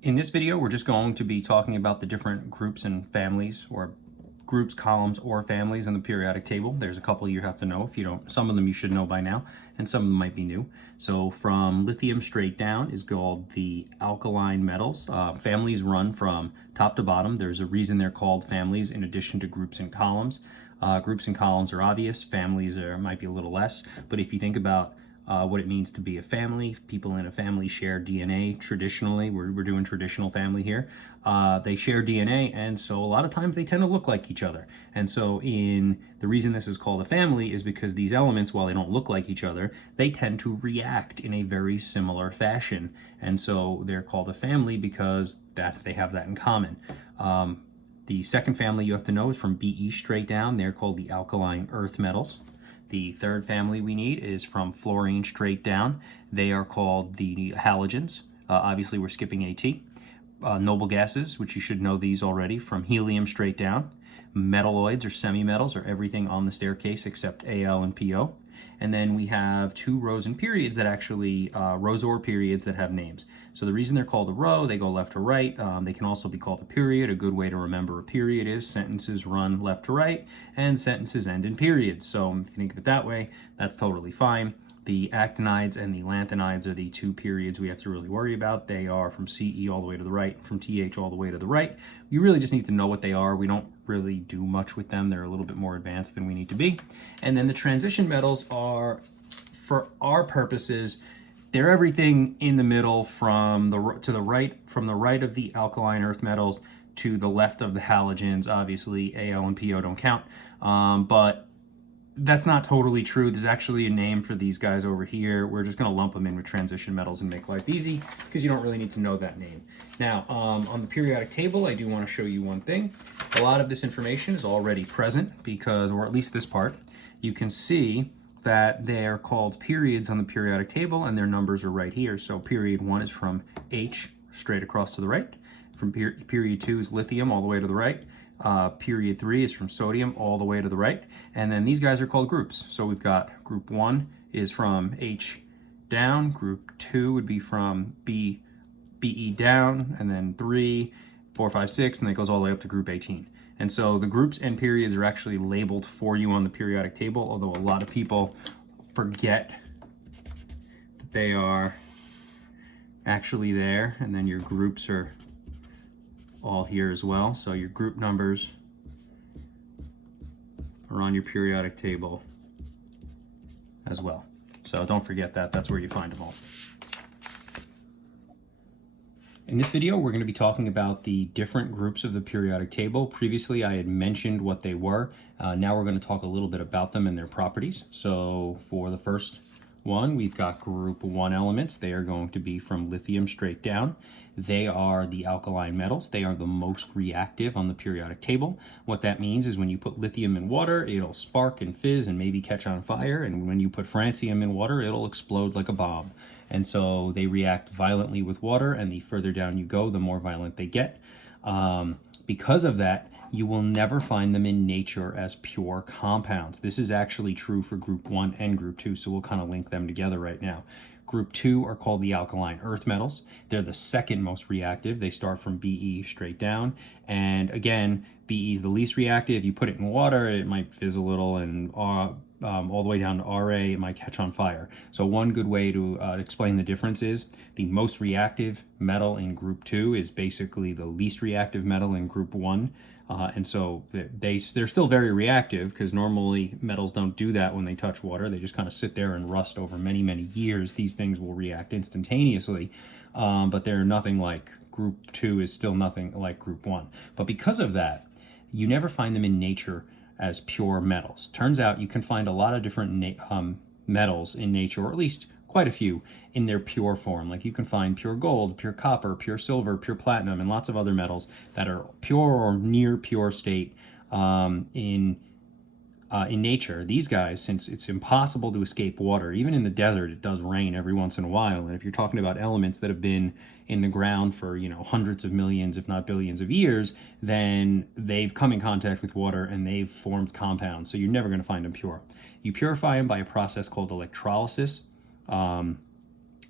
In this video, we're just going to be talking about the different groups and families, or groups, columns, or families in the periodic table. There's a couple you have to know if you don't. Some of them you should know by now, and some of them might be new. So from lithium straight down is called the alkaline metals. Families run from top to bottom. There's a reason they're called families in addition to groups and columns. Groups and columns are obvious. Families might be a little less. But if you think about what it means to be a family. People in a family share DNA traditionally. We're doing traditional family here. They share DNA, and so a lot of times they tend to look like each other. And so the reason this is called a family is because these elements, while they don't look like each other, they tend to react in a very similar fashion. And so they're called a family because they have that in common. The second family you have to know is from Be straight down. They're called the alkaline earth metals. The third family we need is from fluorine straight down. They are called the halogens. Obviously, we're skipping AT. Noble gases, which you should know these already, from helium straight down. Metalloids or semi-metals are everything on the staircase except Al and Po. And then we have two rows and periods that actually, rows or periods that have names. So the reason they're called a row, they go left to right. They can also be called a period. A good way to remember a period is sentences run left to right and sentences end in periods. So if you think of it that way, that's totally fine. The actinides and the lanthanides are the two periods we have to really worry about. They are from CE all the way to the right, from TH all the way to the right. You really just need to know what they are. We don't really do much with them. They're a little bit more advanced than we need to be. And then the transition metals are, for our purposes, they're everything in the middle from the right of the alkaline earth metals to the left of the halogens. Obviously, Al and Po don't count, but that's not totally true. There's actually a name for these guys over here. We're just going to lump them in with transition metals and make life easy because you don't really need to know that name. Now, on the periodic table, I do want to show you one thing. A lot of this information is already present because, or at least this part, you can see that they're called periods on the periodic table and their numbers are right here. So period 1 is from H straight across to the right. From period 2 is lithium all the way to the right. Period 3 is from sodium all the way to the right. And then these guys are called groups. So we've got group 1 is from H down. Group 2 would be from BE down. And then 3, 4, 5, 6, and it goes all the way up to group 18. And so the groups and periods are actually labeled for you on the periodic table, although a lot of people forget that they are actually there. And then your groups are all here as well. So your group numbers are on your periodic table as well. So don't forget that. That's where you find them all. In this video, we're going to be talking about the different groups of the periodic table. Previously, I had mentioned what they were. Now we're going to talk a little bit about them and their properties. So for the first one, we've got group 1 elements. They are going to be from lithium straight down. They are the alkaline metals. They are the most reactive on the periodic table. What that means is when you put lithium in water, it'll spark and fizz and maybe catch on fire. And when you put francium in water, it'll explode like a bomb. And so they react violently with water, and the further down you go, the more violent they get. Because of that, you will never find them in nature as pure compounds. This is actually true for group 1 and group 2, so we'll kind of link them together right now. Group 2 are called the alkaline earth metals. They're the second most reactive. They start from Be straight down. And again, Be is the least reactive. You put it in water, it might fizz a little, and all the way down to Ra, it might catch on fire. So one good way to explain the difference is the most reactive metal in group 2 is basically the least reactive metal in group 1. And so they're still very reactive because normally metals don't do that when they touch water. They just kind of sit there and rust over many, many years. These things will react instantaneously, but they're nothing like group 2 is still nothing like group 1. But because of that, you never find them in nature as pure metals. Turns out you can find a lot of different metals in nature, or at least quite a few, in their pure form. Like you can find pure gold, pure copper, pure silver, pure platinum, and lots of other metals that are pure or near pure state in nature. These guys, since it's impossible to escape water, even in the desert, it does rain every once in a while. And if you're talking about elements that have been in the ground for, hundreds of millions, if not billions of years, then they've come in contact with water and they've formed compounds. So you're never going to find them pure. You purify them by a process called electrolysis.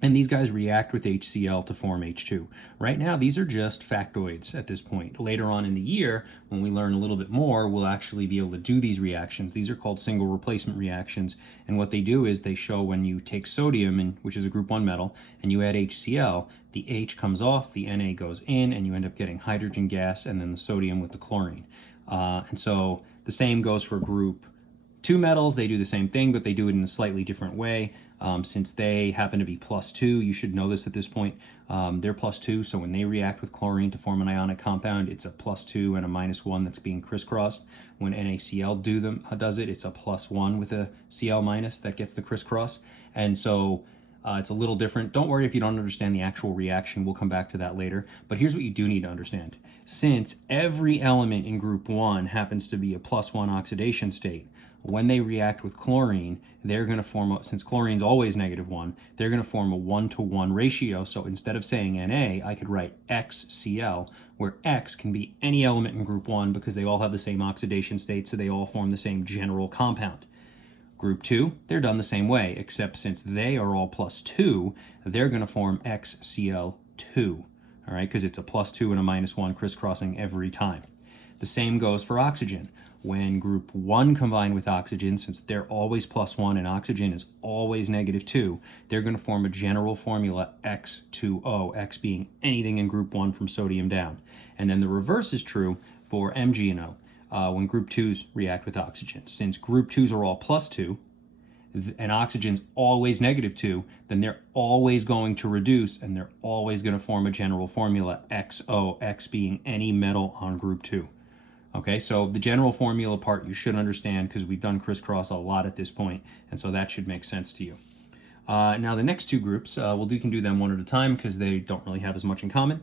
And these guys react with HCl to form H2. Right now, these are just factoids at this point. Later on in the year, when we learn a little bit more, we'll actually be able to do these reactions. These are called single replacement reactions. And what they do is they show when you take sodium, which is a group 1 metal, and you add HCl, the H comes off, the Na goes in, and you end up getting hydrogen gas and then the sodium with the chlorine. And so the same goes for group 2 metals. They do the same thing, but they do it in a slightly different way. Since they happen to be +2, you should know this at this point. They're +2, so when they react with chlorine to form an ionic compound, it's a +2 and a -1 that's being crisscrossed. When NaCl does it, it's a +1 with a Cl- that gets the crisscross. And so it's a little different. Don't worry if you don't understand the actual reaction. We'll come back to that later. But here's what you do need to understand. Since every element in group 1 happens to be a +1 oxidation state, when they react with chlorine, they're going to form, since chlorine's always -1, they're going to form a 1-to-1 ratio. So instead of saying Na, I could write XCl, where X can be any element in group 1 because they all have the same oxidation state, so they all form the same general compound. Group 2, they're done the same way, except since they are all +2, they're going to form XCl2, all right, because it's a +2 and a -1 crisscrossing every time. The same goes for oxygen. When group 1 combine with oxygen, since they're always +1 and oxygen is always -2, they're going to form a general formula X2O, X being anything in group 1 from sodium down. And then the reverse is true for MgNO. When group 2s react with oxygen. Since group 2s are all +2 and oxygen's always -2, then they're always going to reduce and they're always going to form a general formula XO, X being any metal on group 2. Okay, so the general formula part you should understand because we've done crisscross a lot at this point, and so that should make sense to you. Now the next two groups, we can do them one at a time because they don't really have as much in common.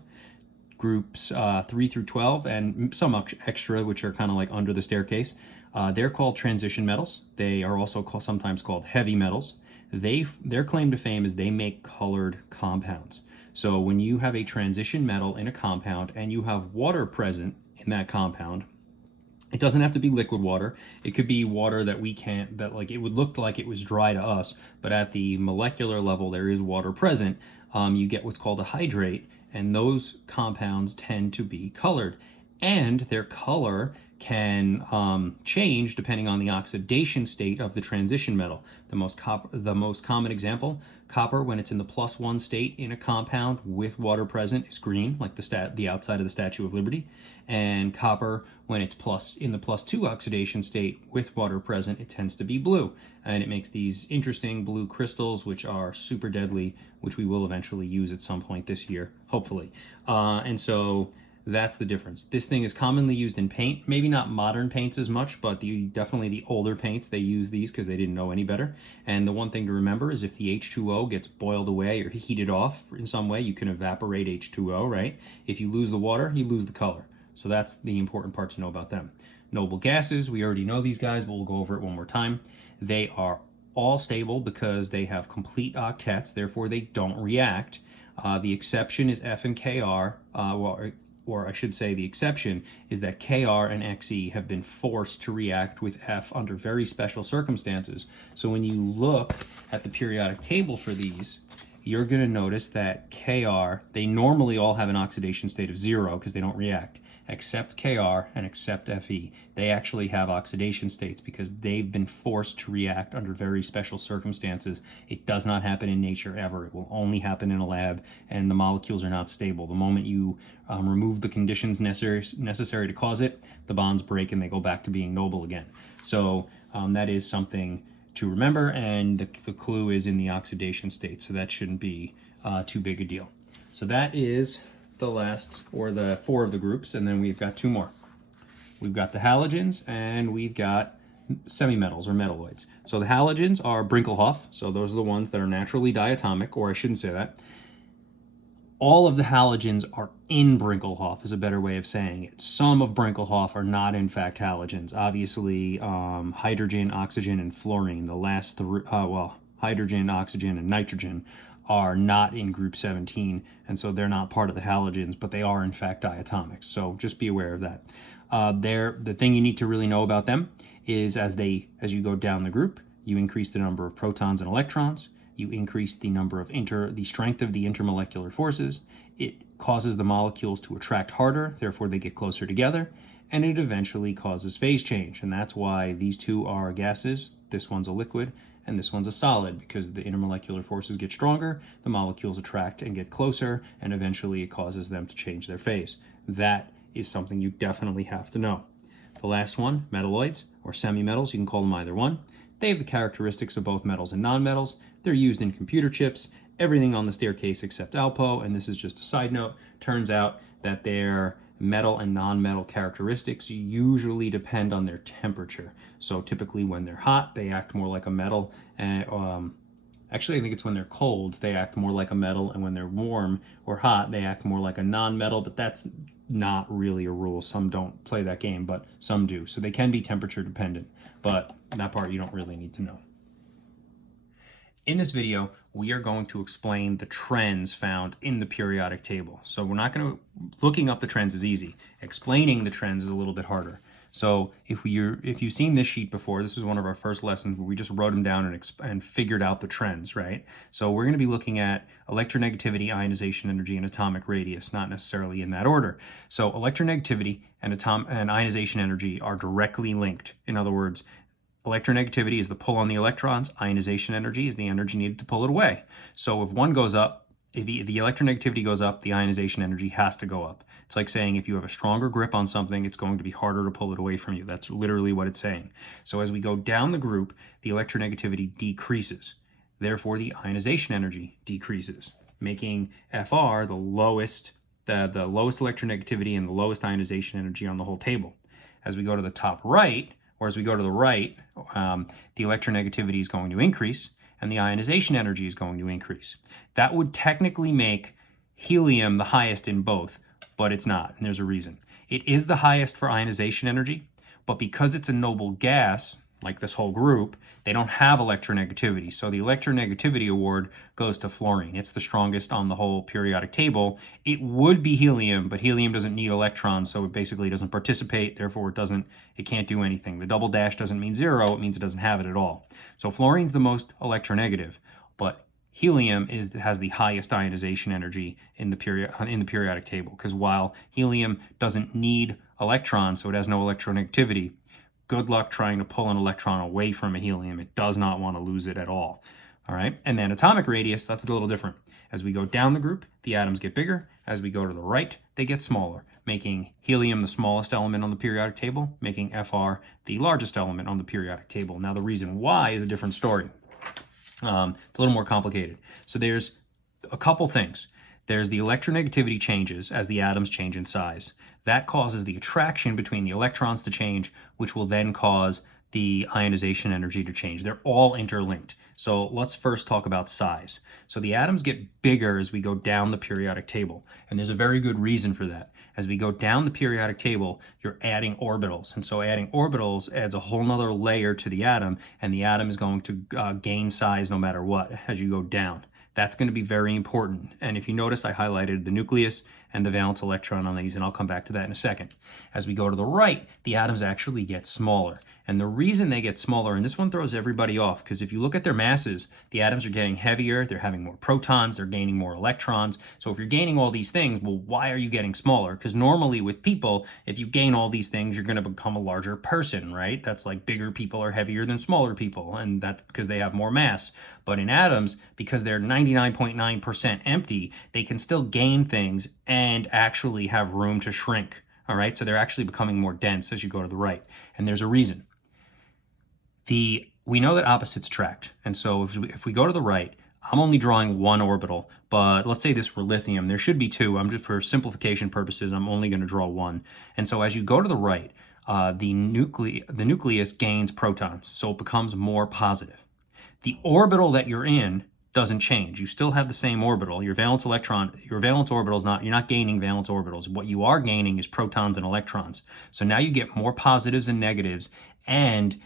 Groups 3 through 12 and some extra, which are kind of like under the staircase. They're called transition metals. They are also sometimes called heavy metals. Their claim to fame is they make colored compounds. So when you have a transition metal in a compound and you have water present in that compound, it doesn't have to be liquid water. It could be water that it would look like it was dry to us, but at the molecular level, there is water present. You get what's called a hydrate, and those compounds tend to be colored. And their color can change depending on the oxidation state of the transition metal. The most common example, copper, when it's in the +1 state in a compound with water present, is green, like the outside of the Statue of Liberty. And copper, when it's in the +2 oxidation state with water present, it tends to be blue. And it makes these interesting blue crystals, which are super deadly, which we will eventually use at some point this year, hopefully. And so that's the difference. This thing is commonly used in paint, maybe not modern paints as much, but definitely the older paints, they use these because they didn't know any better. And the one thing to remember is if the H2O gets boiled away or heated off in some way, you can evaporate H2O, right? If you lose the water, you lose the color. So that's the important part to know about them. Noble gases, we already know these guys, but we'll go over it one more time. They are all stable because they have complete octets, therefore they don't react. The exception is F and Kr, or I should say the exception is that Kr and Xe have been forced to react with F under very special circumstances. So when you look at the periodic table for these, you're going to notice that Kr, they normally all have an oxidation state of 0 because they don't react, except Kr and except Fe. They actually have oxidation states because they've been forced to react under very special circumstances. It does not happen in nature ever. It will only happen in a lab, and the molecules are not stable. The moment you remove the conditions necessary to cause it, the bonds break and they go back to being noble again. So that is something to remember, and the clue is in the oxidation state, so that shouldn't be too big a deal. So that is the last, or the 4 of the groups, and then we've got 2 more. We've got the halogens, and we've got semimetals or metalloids. So the halogens are Brinkelhoff, so those are the ones that are naturally diatomic, or I shouldn't say that. All of the halogens are in Brinkelhoff is a better way of saying it. Some of Brinkelhoff are not in fact halogens. Obviously, hydrogen, oxygen, and fluorine, the last three, hydrogen, oxygen, and nitrogen are not in group 17, and so they're not part of the halogens, but they are in fact diatomics. So just be aware of that. The thing you need to really know about them is as you go down the group, you increase the number of protons and electrons. you increase the number of the strength of the intermolecular forces. It causes the molecules to attract harder, therefore they get closer together, and it eventually causes phase change. And that's why these two are gases. This one's a liquid and this one's a solid, because the intermolecular forces get stronger, the molecules attract and get closer, and eventually it causes them to change their phase. That is something you definitely have to know. The last one, metalloids or semi-metals, you can call them either one. They have the characteristics of both metals and nonmetals. They're used in computer chips, everything on the staircase except Alpo, and this is just a side note. Turns out that their metal and non-metal characteristics usually depend on their temperature. So typically when they're hot, they act more like a metal. Actually, I think it's when they're cold, they act more like a metal, and when they're warm or hot, they act more like a non-metal, but that's not really a rule. Some don't play that game, but some do. So they can be temperature dependent, but that part you don't really need to know. In this video, we are going to explain the trends found in the periodic table. So we're not going to, looking up the trends is easy. Explaining the trends is a little bit harder. So if you've seen this sheet before, this is one of our first lessons where we just wrote them down and figured out the trends, right? So we're going to be looking at electronegativity, ionization energy, and atomic radius, not necessarily in that order. So electronegativity and ionization energy are directly linked. In other words, electronegativity is the pull on the electrons, ionization energy is the energy needed to pull it away. So if one goes up, if the electronegativity goes up, the ionization energy has to go up. It's like saying if you have a stronger grip on something, it's going to be harder to pull it away from you. That's literally what it's saying. So as we go down the group, the electronegativity decreases. Therefore, the ionization energy decreases, making Fr the lowest electronegativity and the lowest ionization energy on the whole table. As we go to the top right, or as we go to the right, the electronegativity is going to increase and the ionization energy is going to increase. That would technically make helium the highest in both, but it's not, and there's a reason. It is the highest for ionization energy, but because it's a noble gas, like this whole group, they don't have electronegativity. So the electronegativity award goes to fluorine. It's the strongest on the whole periodic table. It would be helium, but helium doesn't need electrons, so it basically doesn't participate. Therefore, it can't do anything. The double dash doesn't mean zero. It means it doesn't have it at all. So fluorine's the most electronegative, but helium has the highest ionization energy in the periodic table, because while helium doesn't need electrons, so it has no electronegativity, good luck trying to pull an electron away from a helium. It does not want to lose it at all. All right, and then atomic radius, that's a little different. As we go down the group, the atoms get bigger. As we go to the right, they get smaller, making helium the smallest element on the periodic table, making Fr the largest element on the periodic table. Now, the reason why is a different story. It's a little more complicated. So there's a couple things. There's the electronegativity changes as the atoms change in size. That causes the attraction between the electrons to change, which will then cause the ionization energy to change. They're all interlinked. So let's first talk about size. So the atoms get bigger as we go down the periodic table, and there's a very good reason for that. As we go down the periodic table, you're adding orbitals, and so adding orbitals adds a whole nother layer to the atom, and the atom is going to gain size no matter what as you go down. That's going to be very important. And if you notice, I highlighted the nucleus and the valence electron on these, and I'll come back to that in a second. As we go to the right, the atoms actually get smaller. And the reason they get smaller, and this one throws everybody off, because if you look at their masses, the atoms are getting heavier, they're having more protons, they're gaining more electrons. So if you're gaining all these things, well, why are you getting smaller? Because normally with people, if you gain all these things, you're going to become a larger person, right? That's like bigger people are heavier than smaller people, and that's because they have more mass. But in atoms, because they're 99.9% empty, they can still gain things and actually have room to shrink. All right, so they're actually becoming more dense as you go to the right, and there's a reason. We know that opposites attract, and so if we go to the right, I'm only drawing one orbital, but let's say this were lithium, there should be two. I'm just, for simplification purposes, I'm only going to draw one. And so as you go to the right, the nucleus gains protons, so it becomes more positive. The orbital that you're in doesn't change. You still have the same orbital. Your valence orbital is not, you're not gaining valence orbitals. What you are gaining is protons and electrons. So now you get more positives and negatives, and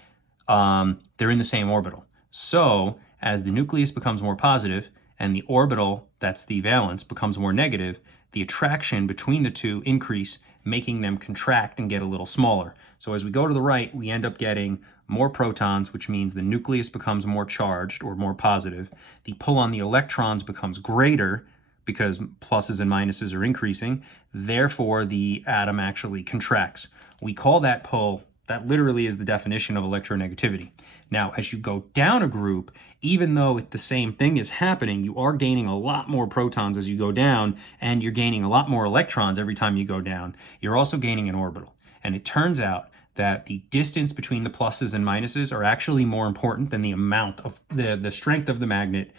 they're in the same orbital. So as the nucleus becomes more positive and the orbital, that's the valence, becomes more negative, the attraction between the two increase, making them contract and get a little smaller. So as we go to the right, we end up getting more protons, which means the nucleus becomes more charged or more positive. The pull on the electrons becomes greater because pluses and minuses are increasing. Therefore, the atom actually contracts. We call that pull, that literally is the definition of electronegativity. Now, as you go down a group, even though the same thing is happening, you are gaining a lot more protons as you go down, and you're gaining a lot more electrons every time you go down. You're also gaining an orbital. And it turns out that the distance between the pluses and minuses are actually more important than the amount of the strength of the magnet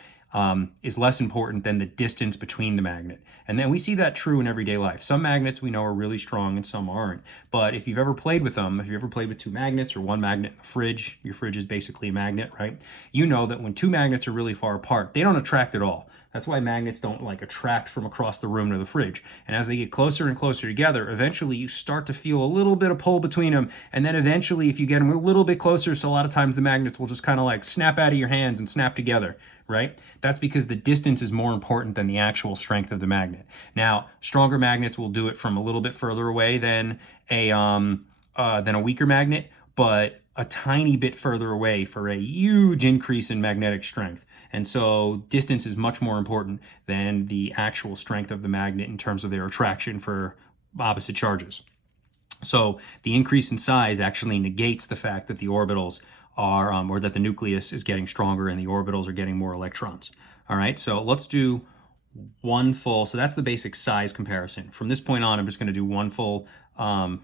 is less important than the distance between the magnet. And then we see that true in everyday life. Some magnets we know are really strong and some aren't. But if you've ever played with them, if you've ever played with two magnets or one magnet in the fridge, your fridge is basically a magnet, right? You know that when two magnets are really far apart, they don't attract at all. That's why magnets don't like attract from across the room to the fridge. And as they get closer and closer together, eventually you start to feel a little bit of pull between them. And then eventually, if you get them a little bit closer, so a lot of times the magnets will just kind of like snap out of your hands and snap together, right? That's because the distance is more important than the actual strength of the magnet. Now, stronger magnets will do it from a little bit further away than a weaker magnet, but a tiny bit further away for a huge increase in magnetic strength. And so distance is much more important than the actual strength of the magnet in terms of their attraction for opposite charges. So the increase in size actually negates the fact that the orbitals are, or that the nucleus is getting stronger and the orbitals are getting more electrons. All right, so let's do one full, so that's the basic size comparison. From this point on, I'm just going to do one full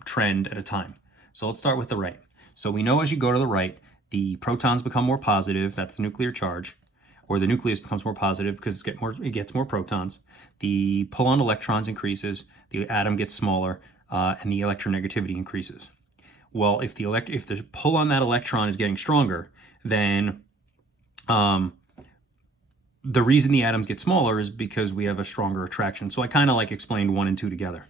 trend at a time. So let's start with the right. So we know as you go to the right, the protons become more positive, that's the nuclear charge, or the nucleus becomes more positive because it gets more protons. The pull on electrons increases, the atom gets smaller, and the electronegativity increases. Well, if the pull on that electron is getting stronger, then the reason the atoms get smaller is because we have a stronger attraction. So I kind of like explained 1 and 2 together.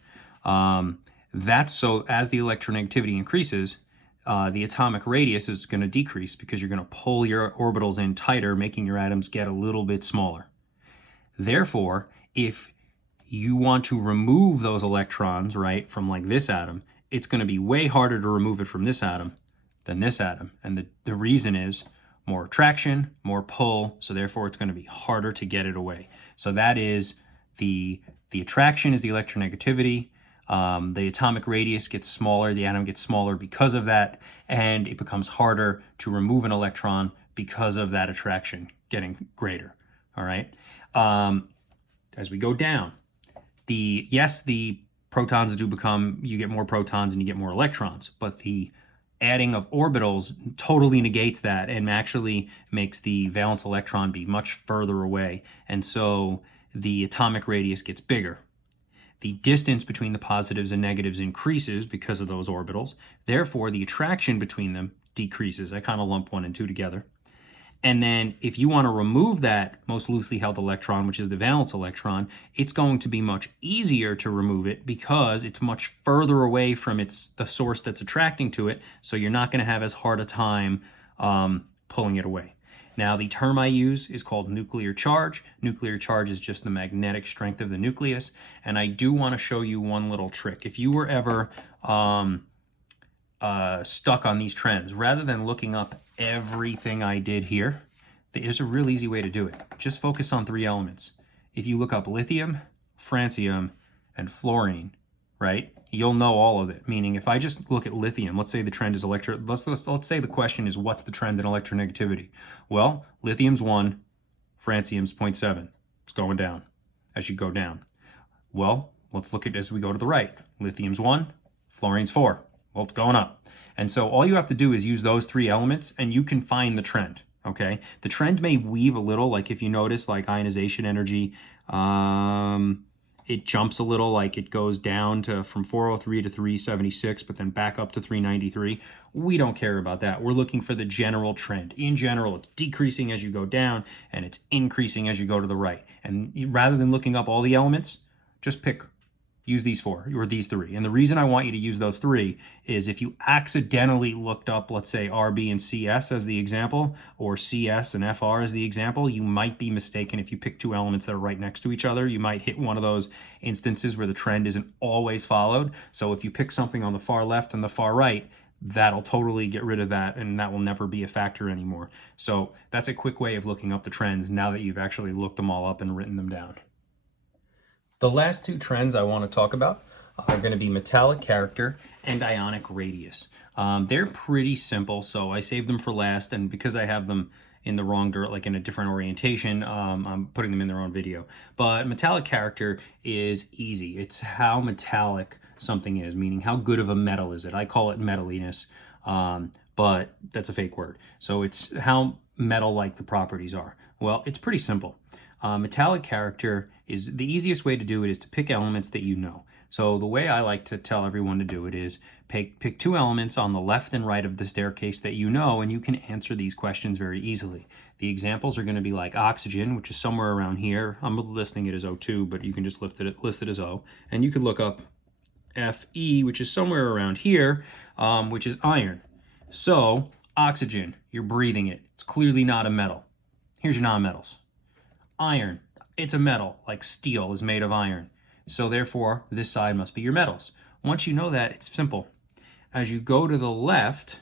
That's so as the electronegativity increases, the atomic radius is going to decrease because you're going to pull your orbitals in tighter, making your atoms get a little bit smaller. Therefore, if you want to remove those electrons, right, from like this atom, it's going to be way harder to remove it from this atom than this atom. And the reason is more attraction, more pull, so therefore it's going to be harder to get it away. So that is the attraction is the electronegativity. The atomic radius gets smaller, the atom gets smaller because of that, and it becomes harder to remove an electron because of that attraction getting greater. All right. As we go down, the protons do become, you get more protons and you get more electrons, but the adding of orbitals totally negates that and actually makes the valence electron be much further away. And so the atomic radius gets bigger. The distance between the positives and negatives increases because of those orbitals. Therefore, the attraction between them decreases. I kind of lump 1 and 2 together. And then if you want to remove that most loosely held electron, which is the valence electron, it's going to be much easier to remove it because it's much further away from the source that's attracting to it. So you're not going to have as hard a time pulling it away. Now, the term I use is called nuclear charge. Nuclear charge is just the magnetic strength of the nucleus. And I do want to show you one little trick. If you were ever stuck on these trends, rather than looking up everything I did here, there's a real easy way to do it. Just focus on 3 elements. If you look up lithium, francium, and fluorine, right, you'll know all of it. Meaning, if I just look at lithium, let's say the trend is let's say the question is, what's the trend in electronegativity? Well, lithium's 1, francium's 0.7. It's going down as you go down. Well, let's look at as we go to the right. Lithium's 1, fluorine's 4. Well, it's going up. And so all you have to do is use those 3 elements and you can find the trend, okay? The trend may weave a little, like if you notice like ionization energy, it jumps a little, like it goes down from 403 to 376, but then back up to 393. We don't care about that. We're looking for the general trend. In general, it's decreasing as you go down and it's increasing as you go to the right. And rather than looking up all the elements, just use these 4 or these 3. And the reason I want you to use those 3 is if you accidentally looked up, let's say, RB and CS as the example, or CS and FR as the example, you might be mistaken if you pick 2 elements that are right next to each other. You might hit one of those instances where the trend isn't always followed. So if you pick something on the far left and the far right, that'll totally get rid of that, and that will never be a factor anymore. So that's a quick way of looking up the trends now that you've actually looked them all up and written them down. The last two trends I want to talk about are going to be metallic character and ionic radius. They're pretty simple, so I saved them for last, and because I have them in the wrong like in a different orientation, I'm putting them in their own video. But metallic character is easy. It's how metallic something is, meaning how good of a metal is it. I call it metaliness, but that's a fake word. So it's how metal-like the properties are. Well, it's pretty simple. Metallic character is the easiest way to do it is to pick elements that you know. So the way I like to tell everyone to do it is pick two elements on the left and right of the staircase that you know, and you can answer these questions very easily. The examples are going to be like oxygen, which is somewhere around here. I'm listing it as O2, but you can just list it as O. And you could look up Fe, which is somewhere around here, which is iron. So oxygen, you're breathing it. It's clearly not a metal. Here's your nonmetals. Iron, it's a metal, like steel is made of iron. So therefore, this side must be your metals. Once you know that, it's simple. As you go to the left,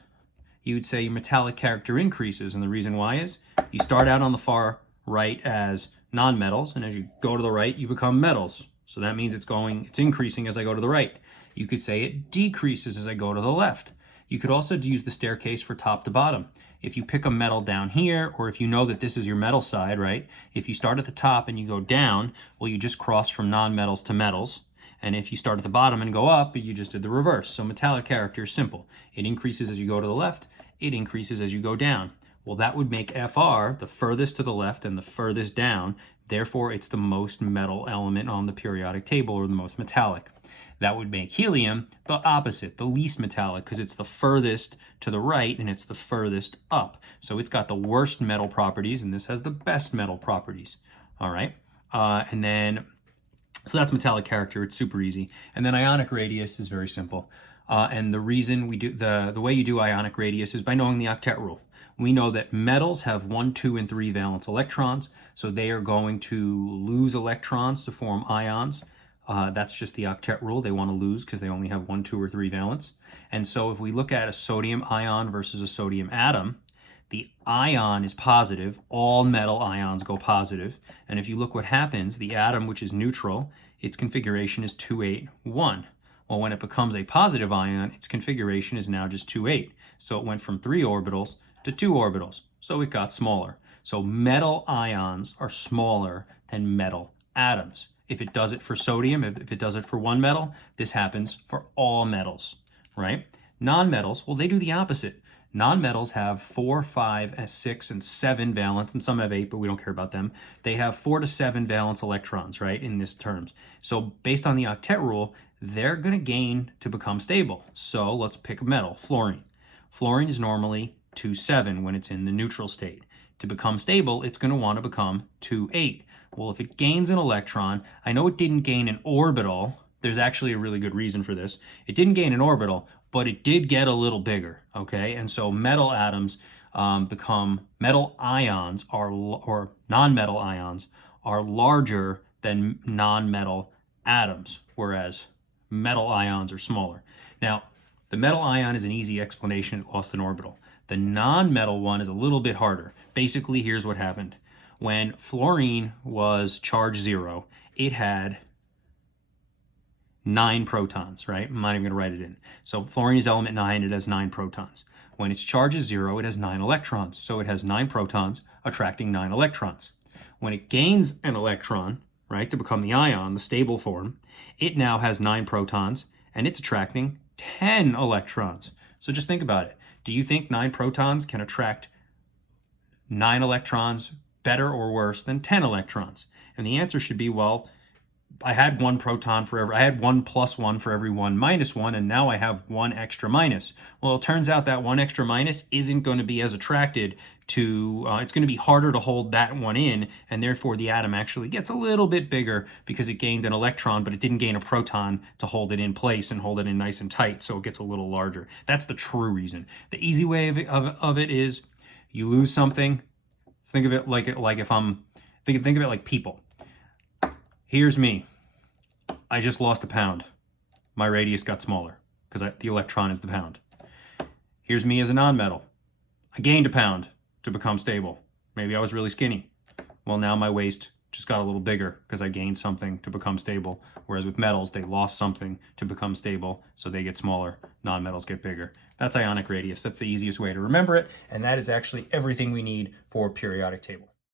you would say your metallic character increases, and the reason why is you start out on the far right as nonmetals, and as you go to the right, you become metals. So that means it's increasing as I go to the right. You could say it decreases as I go to the left. You could also use the staircase for top to bottom. If you pick a metal down here, or if you know that this is your metal side, right? If you start at the top and you go down, well, you just cross from non-metals to metals. And if you start at the bottom and go up, you just did the reverse. So metallic character is simple. It increases as you go to the left. It increases as you go down. Well, that would make Fr the furthest to the left and the furthest down. Therefore, it's the most metal element on the periodic table, or the most metallic. That would make helium the opposite, the least metallic, because it's the furthest to the right and it's the furthest up. So it's got the worst metal properties, and this has the best metal properties. All right. So that's metallic character. It's super easy. And then ionic radius is very simple. And the reason we do the way you do ionic radius is by knowing the octet rule. We know that metals have 1, 2, and 3 valence electrons, so they are going to lose electrons to form ions. That's just the octet rule. They want to lose because they only have 1, 2, or 3 valence. And so if we look at a sodium ion versus a sodium atom, the ion is positive. All metal ions go positive. And if you look what happens, the atom, which is neutral, its configuration is 2, 8, 1. Well, when it becomes a positive ion, its configuration is now just 2, 8. So it went from 3 orbitals to 2 orbitals. So it got smaller. So metal ions are smaller than metal atoms. If it does it for sodium, if it does it for one metal, this happens for all metals, right? Nonmetals, well, they do the opposite. Nonmetals have 4, 5, 6, and 7 valence, and some have 8, but we don't care about them. They have 4 to 7 valence electrons, right, in this terms. So based on the octet rule, they're going to gain to become stable. So let's pick a metal, fluorine. Fluorine is normally 2, 7 when it's in the neutral state. To become stable, it's going to want to become 2, 8. Well, if it gains an electron, I know it didn't gain an orbital. There's actually a really good reason for this. It didn't gain an orbital, but it did get a little bigger, okay? And so metal atoms metal ions or non-metal ions are larger than non-metal atoms, whereas metal ions are smaller. Now, the metal ion is an easy explanation. It lost an orbital. The non-metal one is a little bit harder. Basically, here's what happened. When fluorine was charge 0, it had 9 protons, right? I'm not even going to write it in. So fluorine is element 9, it has 9 protons. When its charge is 0, it has 9 electrons. So it has 9 protons attracting 9 electrons. When it gains an electron, right, to become the ion, the stable form, it now has 9 protons and it's attracting 10 electrons. So just think about it. Do you think 9 protons can attract 9 electrons better or worse than 10 electrons? And the answer should be, well, I had 1 proton for every, I had 1 plus 1 for every 1 minus 1, and now I have 1 extra minus. Well, it turns out that 1 extra minus isn't going to be as attracted to, it's going to be harder to hold that one in, and therefore the atom actually gets a little bit bigger because it gained an electron, but it didn't gain a proton to hold it in place and hold it in nice and tight, so it gets a little larger. That's the true reason. The easy way of it is you lose something. Think of it like if I'm, think of it like people. Here's me. I just lost a pound. My radius got smaller because the electron is the pound. Here's me as a non-metal. I gained a pound to become stable. Maybe I was really skinny. Well, now my waist just got a little bigger because I gained something to become stable. Whereas with metals, they lost something to become stable, so they get smaller. Non-metals get bigger. That's ionic radius. That's the easiest way to remember it, and that is actually everything we need for periodic table.